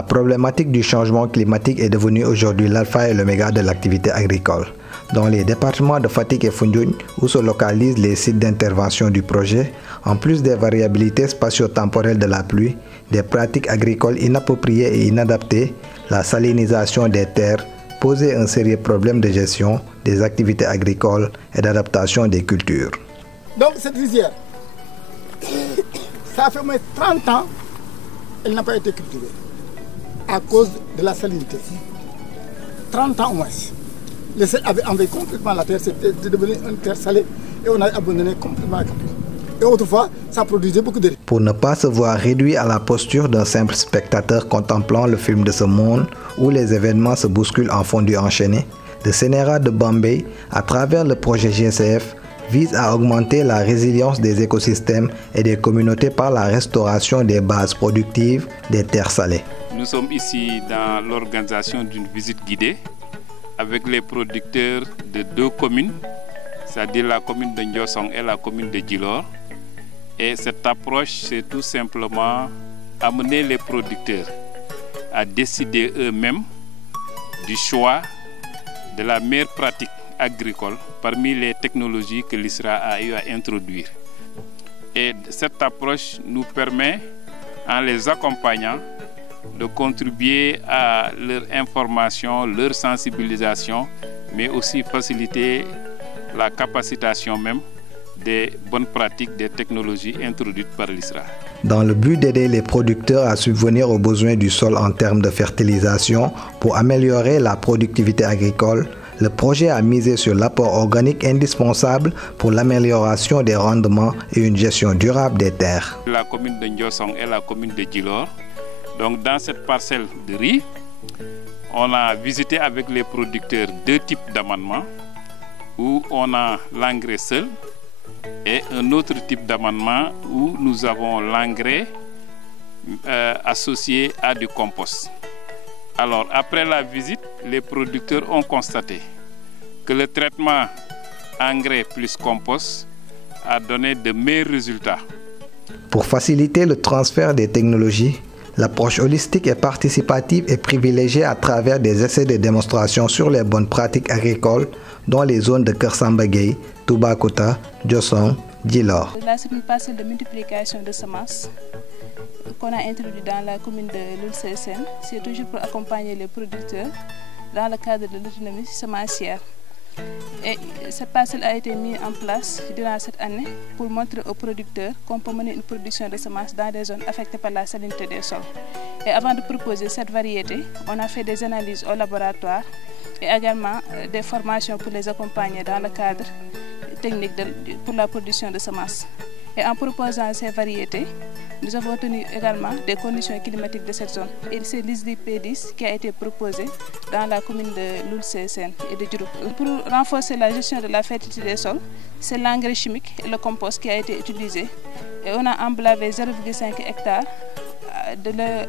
La problématique du changement climatique est devenue aujourd'hui l'alpha et l'oméga de l'activité agricole. Dans les départements de Fatick et Foundiougne, où se localisent les sites d'intervention du projet, en plus des variabilités spatio-temporelles de la pluie, des pratiques agricoles inappropriées et inadaptées, la salinisation des terres posait un sérieux problème de gestion des activités agricoles et d'adaptation des cultures. Donc cette rizière, ça fait au moins 30 ans, elle n'a pas été cultivée à cause de la salinité. 30 ans au moins. Le sel avait envahi complètement la terre, c'était devenu une terre salée et on a abandonné complètement la culture. Et autrefois, ça produisait beaucoup de riz. Pour ne pas se voir réduit à la posture d'un simple spectateur contemplant le film de ce monde où les événements se bousculent en fondu enchaîné, le CNRA de Bambey, à travers le projet GCF, vise à augmenter la résilience des écosystèmes et des communautés par la restauration des bases productives des terres salées. Nous sommes ici dans l'organisation d'une visite guidée avec les producteurs de 2 communes, c'est-à-dire la commune de Ndiosong et la commune de Djilor. Et cette approche, c'est tout simplement amener les producteurs à décider eux-mêmes du choix de la meilleure pratique agricole parmi les technologies que l'ISRA a eu à introduire. Et cette approche nous permet, en les accompagnant, de contribuer à leur information, leur sensibilisation, mais aussi faciliter la capacitation même des bonnes pratiques des technologies introduites par l'ISRA. Dans le but d'aider les producteurs à subvenir aux besoins du sol en termes de fertilisation pour améliorer la productivité agricole, le projet a misé sur l'apport organique indispensable pour l'amélioration des rendements et une gestion durable des terres. La commune de Ndiosong et la commune de Djilor. Donc dans cette parcelle de riz, on a visité avec les producteurs 2 types d'amendements où on a l'engrais seul et un autre type d'amendement où nous avons l'engrais associé à du compost. Alors après la visite, les producteurs ont constaté que le traitement engrais plus compost a donné de meilleurs résultats. Pour faciliter le transfert des technologies, l'approche holistique et participative est privilégiée à travers des essais de démonstration sur les bonnes pratiques agricoles dans les zones de Kersambagay, Toubacouta, Ndiosong, Djilor. Là, c'est une parcelle de multiplication de semences qu'on a introduit dans la commune de l'ULCSN. C'est toujours pour accompagner les producteurs dans le cadre de l'autonomie semencière. Et cette parcelle a été mise en place durant cette année pour montrer aux producteurs qu'on peut mener une production de semences dans des zones affectées par la salinité des sols. Et avant de proposer cette variété, on a fait des analyses au laboratoire et également des formations pour les accompagner dans le cadre technique pour la production de semences. Et en proposant ces variétés, nous avons tenu également des conditions climatiques de cette zone. Et c'est l'ISDP10 qui a été proposé dans la commune de l'ULCSN et de Djouroup. Pour renforcer la gestion de la fertilité des sols, c'est l'engrais chimique et le compost qui a été utilisé. Et on a emblavé 0,5 hectares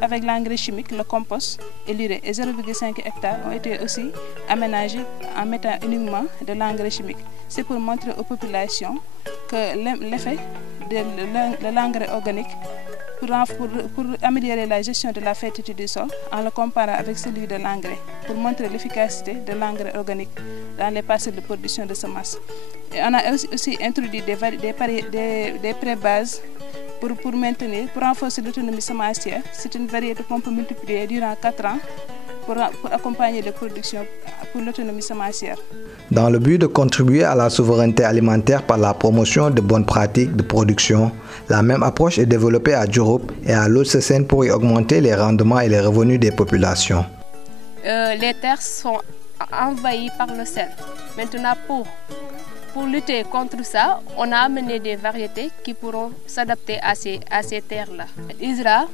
avec l'engrais chimique, le compost et l'urée. Et 0,5 hectares ont été aussi aménagés en mettant uniquement de l'engrais chimique. C'est pour montrer aux populations que l'effet de l'engrais organique pour améliorer la gestion de la fertilité du sol en le comparant avec celui de l'engrais, pour montrer l'efficacité de l'engrais organique dans les parcelles de production de semences. Et on a aussi introduit des pré-bases pour maintenir, pour renforcer l'autonomie semencière. C'est une variété qu'on peut multiplier durant 4 ans pour accompagner les productions pour l'autonomie semencière. Dans le but de contribuer à la souveraineté alimentaire par la promotion de bonnes pratiques de production, la même approche est développée à Djouroup et à l'ULCSN pour y augmenter les rendements et les revenus des populations. Les terres sont envahies par le sel. Maintenant, pour lutter contre ça, on a amené des variétés qui pourront s'adapter à ces terres-là. ISRA,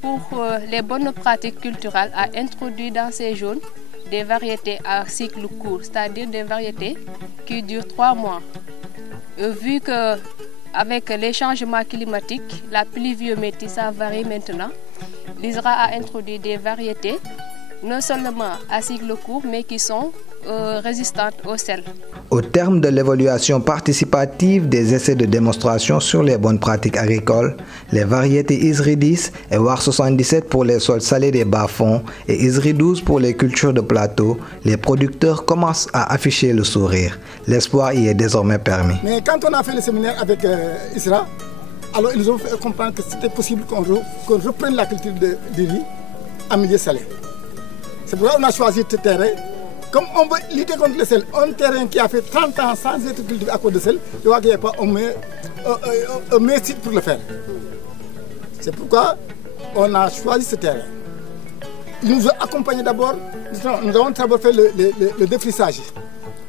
pour les bonnes pratiques culturelles, a introduit dans ces zones des variétés à cycle court, c'est-à-dire des variétés qui durent 3 mois. Vu qu'avec les changements climatiques, la pluviométrie, ça varie maintenant, l'ISRA a introduit des variétés non seulement à cycle court, mais qui sont résistantes au sel. Au terme de l'évaluation participative des essais de démonstration sur les bonnes pratiques agricoles, les variétés ISRI 10 et WAR 77 pour les sols salés des bas-fonds et ISRI 12 pour les cultures de plateau, les producteurs commencent à afficher le sourire. L'espoir y est désormais permis. Mais quand on a fait le séminaire avec ISRA, alors ils nous ont fait comprendre que c'était possible qu'on reprenne la culture de riz en milieu salé. C'est pourquoi on a choisi ce terrain. Comme on veut lutter contre le sel, un terrain qui a fait 30 ans sans être cultivé à cause de sel, je vois qu'il n'y a pas un meilleur site pour le faire. C'est pourquoi on a choisi ce terrain. Ils nous ont accompagnés d'abord, nous avons d'abord fait le défrissage,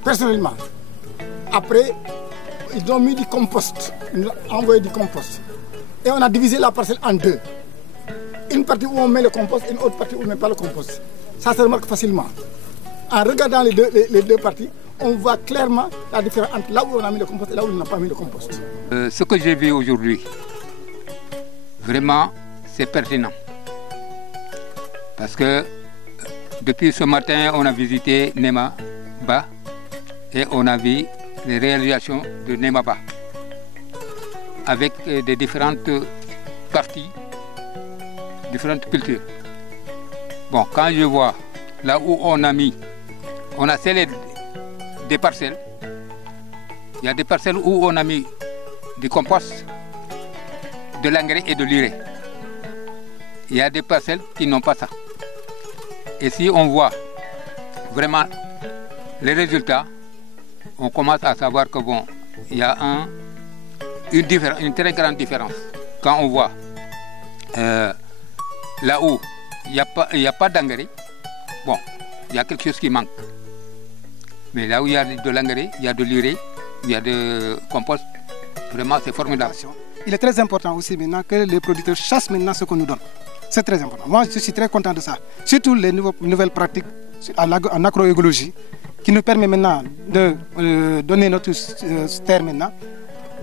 personnellement. Après, ils ont mis du compost, ils nous ont envoyé du compost. Et on a divisé la parcelle en deux. Une partie où on met le compost et une autre partie où on ne met pas le compost. Ça se remarque facilement. En regardant les deux parties, on voit clairement la différence entre là où on a mis le compost et là où on n'a pas mis le compost. Ce que j'ai vu aujourd'hui, vraiment, c'est pertinent. Parce que depuis ce matin, on a visité Nemaba et on a vu les réalisations de Nemaba avec des différentes parties, différentes cultures. Bon, quand je vois là où on a scellé des parcelles. Il y a des parcelles où on a mis du compost, de l'engrais et de l'urée. Il y a des parcelles qui n'ont pas ça. Et si on voit vraiment les résultats, on commence à savoir que bon, il y a une très grande différence. Quand on voit là où il n'y a pas d'engrais, bon, il y a quelque chose qui manque. Mais là où il y a de l'engrais, il y a de l'urée, il y a de compost, vraiment c'est formidable. Il est très important aussi maintenant que les producteurs chassent maintenant ce qu'on nous donne. C'est très important. Moi je suis très content de ça. Surtout les nouvelles pratiques en agroécologie qui nous permet maintenant de donner notre terre maintenant,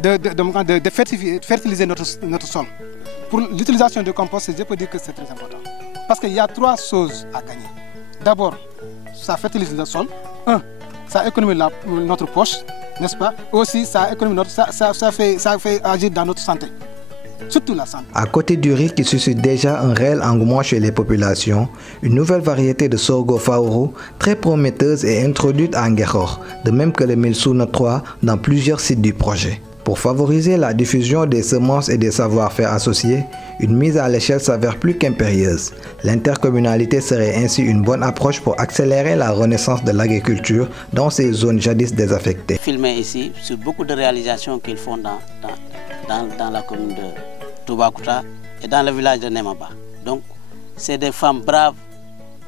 de fertiliser notre sol. Pour l'utilisation de compost, je peux dire que c'est très important. Parce qu'il y a 3 choses à gagner. D'abord, ça fertilise le sol. Ça économise notre poche, n'est-ce pas? Aussi, ça fait agir dans notre santé. Surtout la santé. À côté du riz qui suscite déjà un réel engouement chez les populations, une nouvelle variété de sorgho faourou très prometteuse est introduite à Nguékhor, de même que le mil Souna 3 dans plusieurs sites du projet. Pour favoriser la diffusion des semences et des savoir-faire associés, une mise à l'échelle s'avère plus qu'impérieuse. L'intercommunalité serait ainsi une bonne approche pour accélérer la renaissance de l'agriculture dans ces zones jadis désaffectées. Filmé ici sur beaucoup de réalisations qu'ils font dans la commune de Toubacouta et dans le village de Nemaba. Donc, c'est des femmes braves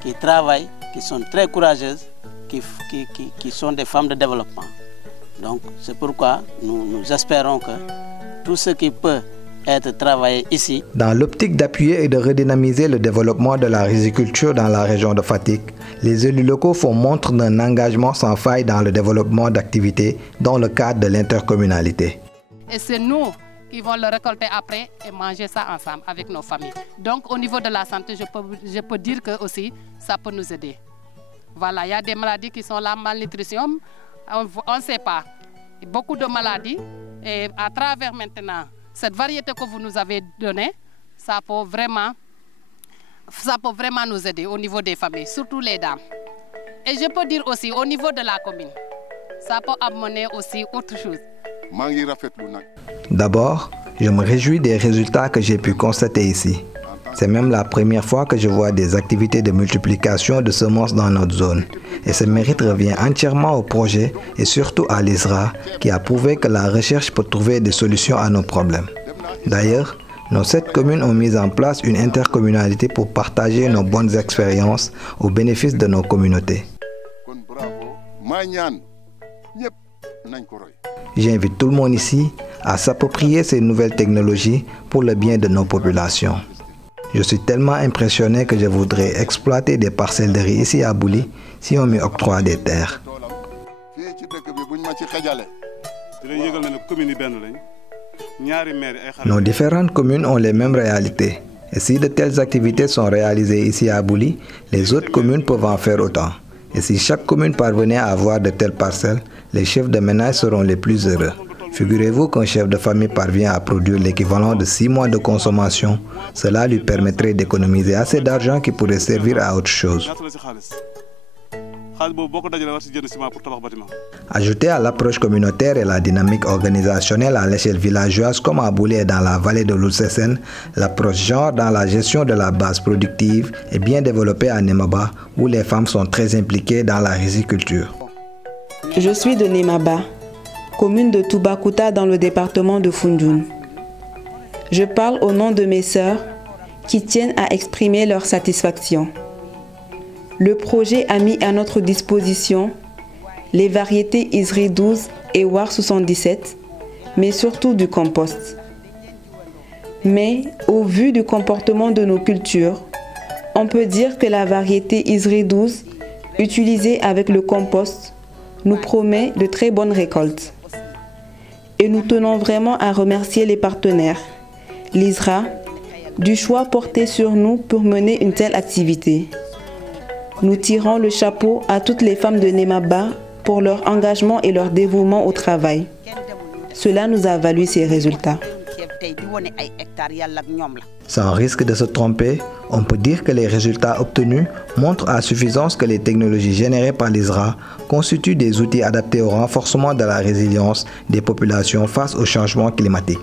qui travaillent, qui sont très courageuses, qui sont des femmes de développement. Donc, c'est pourquoi nous espérons que tout ce qui peut être travaillé ici. Dans l'optique d'appuyer et de redynamiser le développement de la riziculture dans la région de Fatick, les élus locaux font montre d'un engagement sans faille dans le développement d'activités dans le cadre de l'intercommunalité. Et c'est nous qui vont le récolter après et manger ça ensemble avec nos familles. Donc au niveau de la santé, je peux dire que aussi ça peut nous aider. Voilà, il y a des maladies qui sont la malnutrition. On ne sait pas. Beaucoup de maladies et à travers maintenant cette variété que vous nous avez donnée, ça peut vraiment nous aider au niveau des familles, surtout les dames. Et je peux dire aussi au niveau de la commune, ça peut amener aussi autre chose. D'abord, je me réjouis des résultats que j'ai pu constater ici. C'est même la première fois que je vois des activités de multiplication de semences dans notre zone. Et ce mérite revient entièrement au projet et surtout à l'ISRA qui a prouvé que la recherche peut trouver des solutions à nos problèmes. D'ailleurs, nos 7 communes ont mis en place une intercommunalité pour partager nos bonnes expériences au bénéfice de nos communautés. J'invite tout le monde ici à s'approprier ces nouvelles technologies pour le bien de nos populations. Je suis tellement impressionné que je voudrais exploiter des parcelles de riz ici à Bouli si on m'y octroie des terres. Nos différentes communes ont les mêmes réalités. Et si de telles activités sont réalisées ici à Bouli, les autres communes peuvent en faire autant. Et si chaque commune parvenait à avoir de telles parcelles, les chefs de ménage seront les plus heureux. Figurez-vous qu'un chef de famille parvient à produire l'équivalent de 6 mois de consommation. Cela lui permettrait d'économiser assez d'argent qui pourrait servir à autre chose. Ajouter à l'approche communautaire et la dynamique organisationnelle à l'échelle villageoise comme à Boulé et dans la vallée de l'Oulsesen, l'approche genre dans la gestion de la base productive est bien développée à Nemaba où les femmes sont très impliquées dans la riziculture. Je suis de Nemaba, commune de Toubacouta dans le département de Foundiougne. Je parle au nom de mes sœurs qui tiennent à exprimer leur satisfaction. Le projet a mis à notre disposition les variétés Isri 12 et War 77, mais surtout du compost. Mais au vu du comportement de nos cultures, on peut dire que la variété Isri 12, utilisée avec le compost, nous promet de très bonnes récoltes. Et nous tenons vraiment à remercier les partenaires, l'ISRA, du choix porté sur nous pour mener une telle activité. Nous tirons le chapeau à toutes les femmes de Nemaba pour leur engagement et leur dévouement au travail. Cela nous a valu ces résultats. Sans risque de se tromper, on peut dire que les résultats obtenus montrent à suffisance que les technologies générées par l'ISRA constituent des outils adaptés au renforcement de la résilience des populations face au changement climatique.